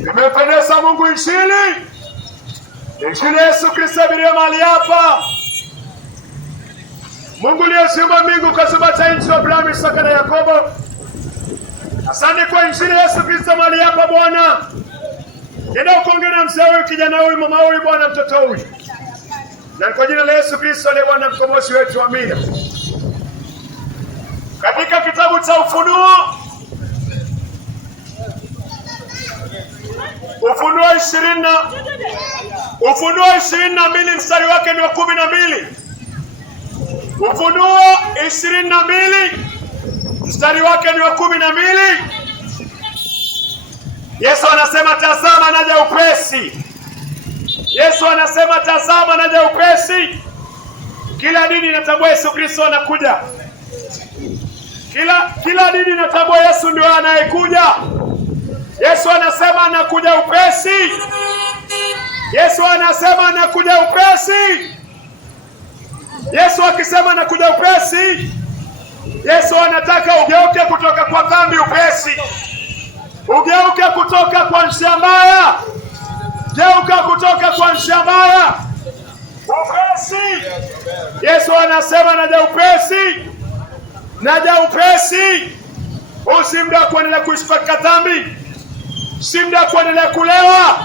Imependeza Mungu injili Yesu Kristo abiria mahali hapa. Mungu aliyeziumba mbingu kaziumba nchi, Abrahamu, Isaka na Yakobo. Asante kwa injili Yesu Kristo mahali hapa Bwana. Nenda ukaongea na mzee huyu, kijana huyu, mama huyu, Bwana, mtoto huyu. Na kwa jina la Yesu Kristo ndiye Bwana mkombozi wetu, amina. Katika kitabu cha Ufunuo 22 mstari wake ni wa 12. Ufunuo 22 mstari wake ni wa 12. Yesu anasema tazama naja upesi. Yesu anasema tazama naja upesi. Kila dini inatambua Yesu Kristo anakuja. Kila dini inatambua Yesu ndio anayekuja. Yesu anasema anakuja upesi. Yesu anasema anakuja upesi. Yesu akisema anakuja upesi, Yesu anataka ugeuke kutoka kwa dhambi upesi. Ugeuke kutoka kwa njia mbaya. Geuka kutoka kwa njia mbaya upesi. Yesu anasema naja upesi. Naja upesi. Si muda kuendelea kuishi katika dhambi. Si muda kuendelea kulewa.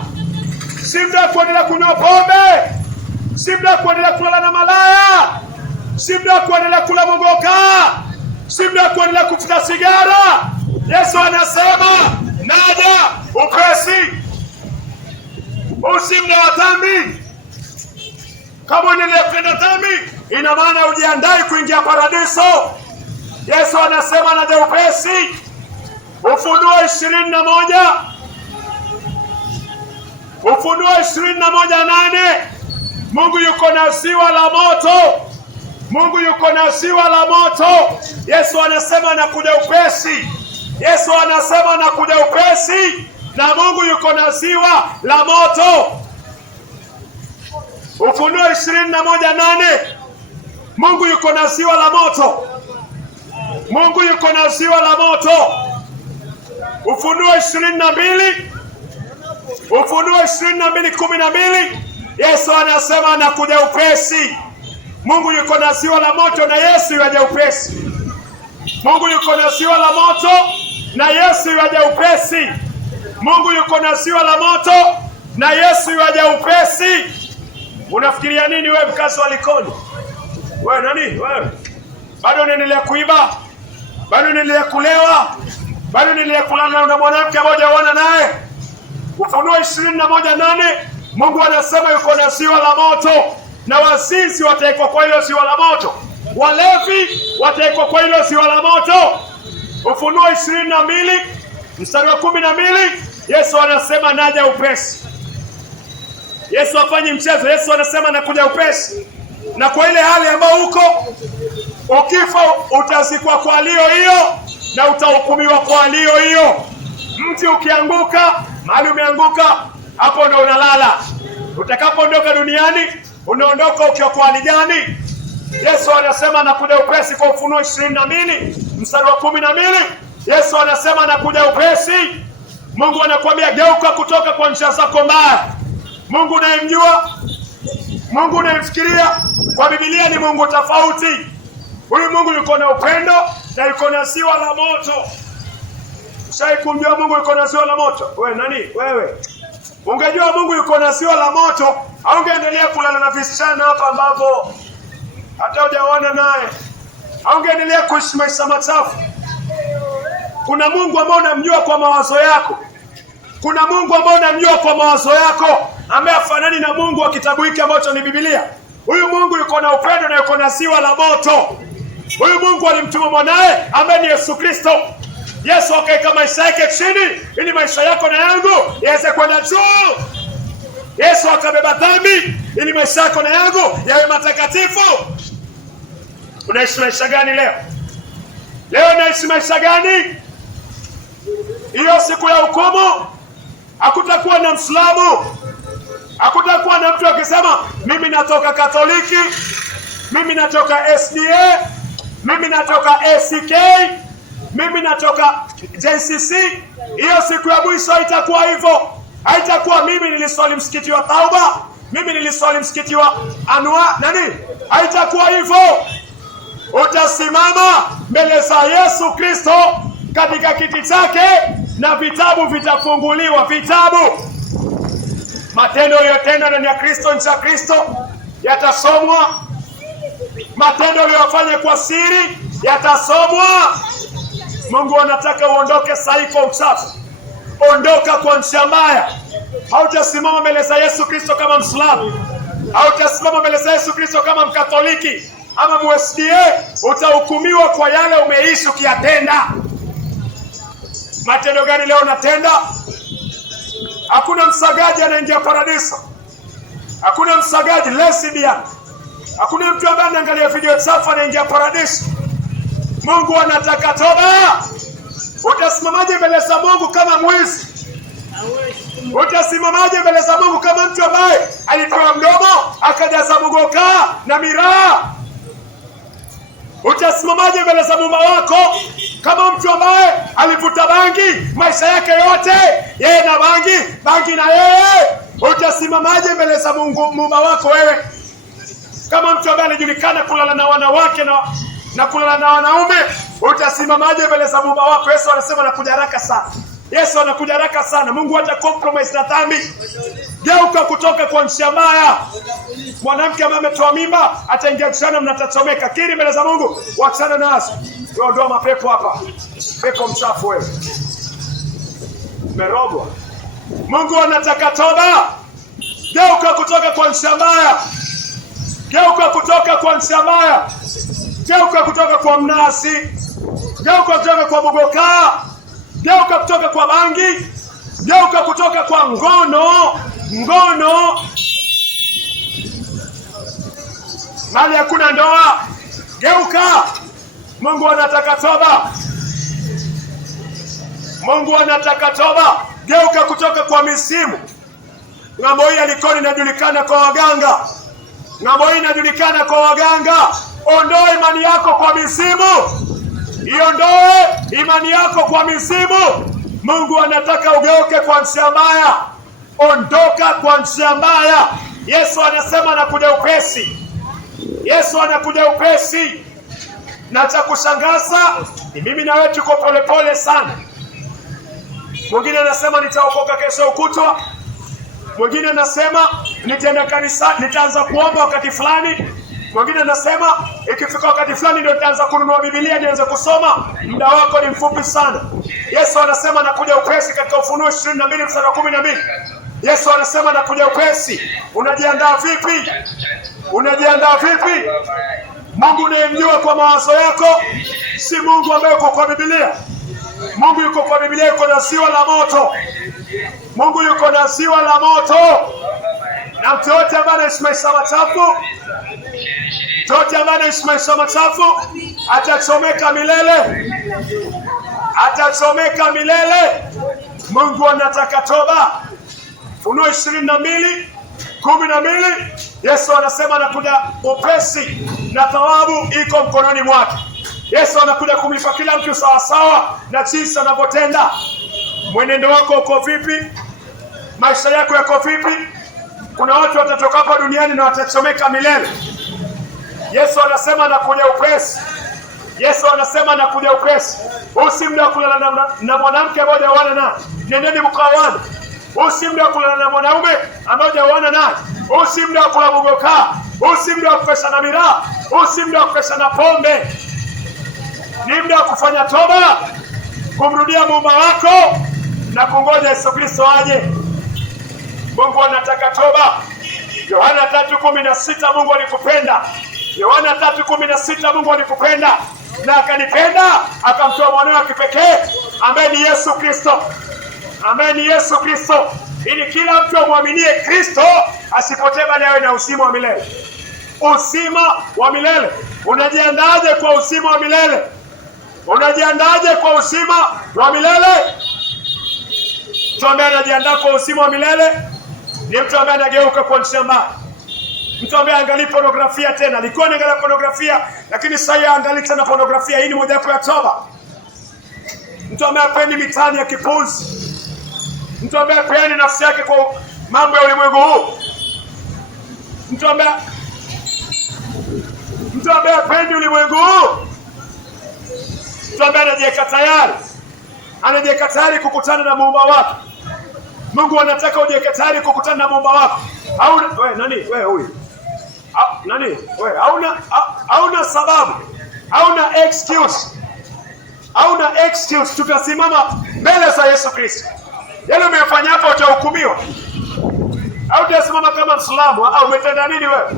Si muda kuendelea kunywa pombe. Si muda kuendelea kulala na malaya. Si muda kuendelea kula mogoka. Si muda kuendelea kuvuta sigara. Yesu anasema naja upesi. Si muda wa dhambi. Kama unaendelea kutenda dhambi, ina maana ujiandae kuingia paradiso. Yesu anasema naja upesi. Ufunuo 21. Ufunuo 21:8. Mungu yuko na ziwa la moto. Mungu yuko na ziwa la moto. Yesu anasema anakuja upesi. Yesu anasema anakuja upesi. Na Mungu yuko na ziwa la moto. Ufunuo 21:8. Mungu yuko na ziwa la moto. Mungu yuko na ziwa la moto. Ufunuo 22. Ufunuo 22:12. Yesu anasema anakuja upesi. Mungu yuko na ziwa la moto na Yesu yaja upesi. Mungu yuko na ziwa la moto na Yesu yaja upesi. Mungu yuko na ziwa la moto na Yesu yaja upesi. Unafikiria nini wewe mkazi wa Likoni? Wewe nani? Wewe bado unaendelea kuiba? Bado unaendelea kulewa? Bado unaendelea kulala na mwanamke mmoja uona naye? Ufunuo 21:8. Mungu anasema yuko na ziwa la moto na wazinzi wataekwa kwa hilo ziwa la moto. Walevi wataekwa kwa hilo ziwa la moto. Ufunuo 22 mstari wa 12. Yesu anasema naja upesi. Yesu afanye mchezo. Yesu anasema nakuja upesi. Na kwa ile hali ambayo uko, ukifa utazikwa kwa alio hiyo na utahukumiwa kwa alio hiyo. Mti ukianguka, mahali umeanguka, hapo ndo unalala. Utakapoondoka duniani, unaondoka ukiwa kwa hali gani? Yesu anasema anakuja upesi kwa Ufunuo 22 mstari wa 12. Yesu anasema anakuja upesi. Mungu anakuambia geuka kutoka kwa njia zako mbaya. Mungu unayemjua, Mungu unayemfikiria kwa Biblia ni Mungu tofauti. Huyu Mungu yuko na upendo na yuko na ziwa la moto. Ushawahi kumjua Mungu yuko na ziwa la moto? Wewe nani? Wewe. Ungejua Mungu yuko na ziwa la moto, au ungeendelea kulala na visichana hapa ambapo hata hujaona naye? Au ungeendelea kuishi maisha machafu? Kuna Mungu ambaye unamjua kwa mawazo yako. Kuna Mungu ambaye unamjua kwa mawazo yako, ambaye afanani na Mungu wa kitabu hiki ambacho ni Biblia. Huyu Mungu yuko na upendo na yuko na ziwa la moto. Huyu Mungu alimtuma mwanae ambaye ni Yesu Kristo. Yesu akaeka maisha yake chini ili maisha yako na yangu yaweze kwenda juu. Yesu akabeba dhambi ili maisha yako na yangu yawe matakatifu. Unaishi maisha gani leo? Leo unaishi maisha gani? Hiyo siku ya hukumu hakutakuwa na Mslamu. Hakutakuwa na mtu akisema mimi natoka Katoliki, mimi natoka SDA, mimi natoka ACK, mimi natoka JCC. Hiyo siku ya mwisho itakuwa hivyo. Haitakuwa mimi niliswali msikiti wa Tauba, mimi niliswali msikiti wa Anwar nani. Haitakuwa hivyo. Utasimama mbele za Yesu Kristo katika kiti chake na vitabu vitafunguliwa. Vitabu, matendo uliyotenda ndani ya Kristo, nchi ya Kristo yatasomwa. Matendo uliyofanya kwa siri yatasomwa. Mungu anataka uondoke sahi kwa uchafu. Ondoka kwa njia mbaya. Hautasimama mbele za Yesu Kristo kama Mwislamu, hautasimama mbele za Yesu Kristo kama Mkatoliki ama MSDA. Utahukumiwa kwa yale umeishi ukiyatenda. Matendo gani leo unatenda? Hakuna msagaji anaingia paradiso. Hakuna msagaji lesbian. Hakuna mtu ambaye anaangalia video chafu anaingia paradiso. Mungu anataka toba. Utasimamaje mbele za Mungu kama mwizi? Utasimamaje mbele za Mungu kama mtu ambaye alitoa mdomo akajaza mugoka na miraa? Utasimamaje mbele za mume wako kama mtu ambaye alivuta bangi maisha yake yote, yeye na bangi na yeye? Utasimamaje mbele za mume wako wewe kama mtu ambaye anajulikana kulala na wanawake na kulala na wanaume? Utasimamaje mbele za mume wako? Yesu anasema anakuja haraka sana. Yesu anakuja haraka sana. Mungu hata compromise na dhambi. Geuka kutoka kwa njia mbaya. Mwanamke ambaye ametoa mimba ataingia jehanamu na atachomeka. Kiri mbele za Mungu, wachana nazo. Wewe ndio mapepo hapa. Pepo mchafu wewe. Merogwa. Mungu anataka toba. Geuka kutoka kwa njia mbaya. Geuka kutoka kwa njia mbaya. Geuka kutoka kwa mnasi. Geuka kutoka kwa mugoka. Geuka kutoka kwa bangi. Geuka kutoka kwa ngono. Mali hakuna ndoa. Geuka. Mungu anataka toba. Mungu anataka toba. Geuka kutoka kwa misimu. Ng'ambo hii alikoni inajulikana kwa waganga. Ng'ambo hii inajulikana kwa waganga. Ondoa imani yako kwa misimu. Iondoe imani yako kwa misimu. Mungu anataka ugeuke kwa njia mbaya. Ondoka kwa njia mbaya. Yesu anasema anakuja upesi. Yesu anakuja upesi. Na cha kushangaza ni mimi na wewe tuko polepole sana. Mwingine anasema nitaokoka kesho kutwa. Mwingine anasema nitaenda kanisa, nitaanza kuomba wakati fulani. Mwingine anasema ikifika wakati fulani ndio nitaanza kununua Biblia nianze kusoma. Muda wako ni mfupi sana. Yesu anasema anakuja upesi katika Ufunuo 22:12. Yesu anasema anakuja upesi. Unajiandaa vipi? Unajiandaa vipi? Mungu unayemjua kwa mawazo yako si Mungu ambaye uko kwa Biblia. Mungu yuko kwa Biblia, yuko na ziwa la moto. Mungu yuko na ziwa la moto. Na mtu yote ambaye anaishi maisha machafu, yote ambaye anaishi maisha machafu atachomeka milele. Atachomeka milele. Mungu anataka toba. Ufunuo 22:12. Yesu anasema anakuja upesi na thawabu iko mkononi mwake. Yesu anakuja kumlipa kila mtu sawasawa na jinsi anavyotenda. Mwenendo wako uko vipi? Maisha yako yako vipi? Kuna watu watatoka hapa duniani na watachomeka milele. Yesu anasema anakuja upesi. Yesu anasema anakuja upesi. Usimda kulala na mwanamke mmoja wana naye. Nendeni mkaoane. Usimda kulala na mwanaume ambaye wana naye. Usimda kula mugoka. Usimda kupesa na miraa. Usimda kupesa na pombe. Ni muda kufanya toba, kumrudia Muumba wako na kungoja Yesu Kristo aje. Mungu anataka toba. Yohana 3:16 Mungu alikupenda. Yohana 3:16 Mungu alikupenda na akanipenda akamtoa mwanawe wa kipekee ambaye ni Yesu Kristo. Ambaye ni Yesu Kristo, ili kila mtu amwaminie Kristo asipotee bali awe na uzima wa milele. Uzima wa milele. Unajiandaje kwa uzima wa milele? Unajiandaje kwa uzima wa milele? Mtu ambaye anajiandaa kwa uzima wa milele ni mtu ambaye anageuka kwa njia mbaya. Mtu ambaye angalia pornografia tena. Alikuwa anaangalia pornografia lakini sasa angalia tena pornografia. Hii ni moja ya toba. Mtu ambaye hapendi mitani ya kipuzi. mtu ambaye hapeani nafsi yake kwa mambo ya ulimwengu huu, mtu ambaye hapendi ulimwengu huu, mtu ambaye anajiweka tayari kukutana na muumba wake. Mungu anataka ujiweke tayari kukutana na muumba wako. Hauna sababu, hauna excuse. Tutasimama mbele za Yesu Kristo. Yale umefanya hapo utahukumiwa. Hautasimama kama Mwislamu, umetenda nini wewe?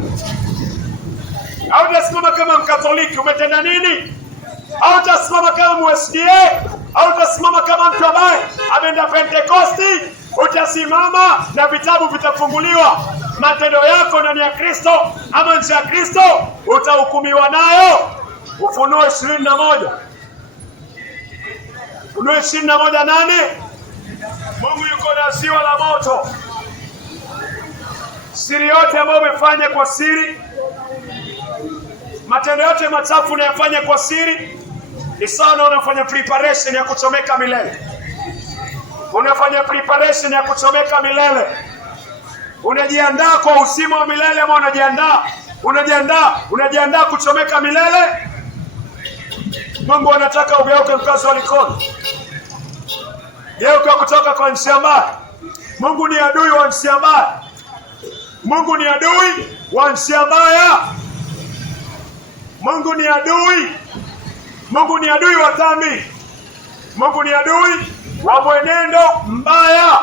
Hautasimama kama Mkatoliki, umetenda nini? Hautasimama kama MSDA, hautasimama kama mtu ambaye ameenda Pentekosti. Utasimama na vitabu vitafunguliwa. Matendo yako ndani ya Kristo ama nje ya Kristo utahukumiwa nayo. Ufunuo 21. Ufunuo 21:8. Mungu yuko na ziwa la moto. Siri yote ambayo umefanya kwa siri, matendo yote machafu unayofanya kwa siri, ni sana unafanya preparation ya kuchomeka milele. Unafanya preparation ya kuchomeka milele. Unajiandaa kwa uzima wa milele ama unajiandaa kuchomeka milele? Mungu anataka ugeuke mkazo wa Likoni. Geuka kutoka kwa nchi mbaya. Mungu ni adui wa nchi mbaya. Mungu ni adui wa nchi mbaya. Mungu ni adui wa dhambi. Mungu ni adui wa mwenendo mbaya.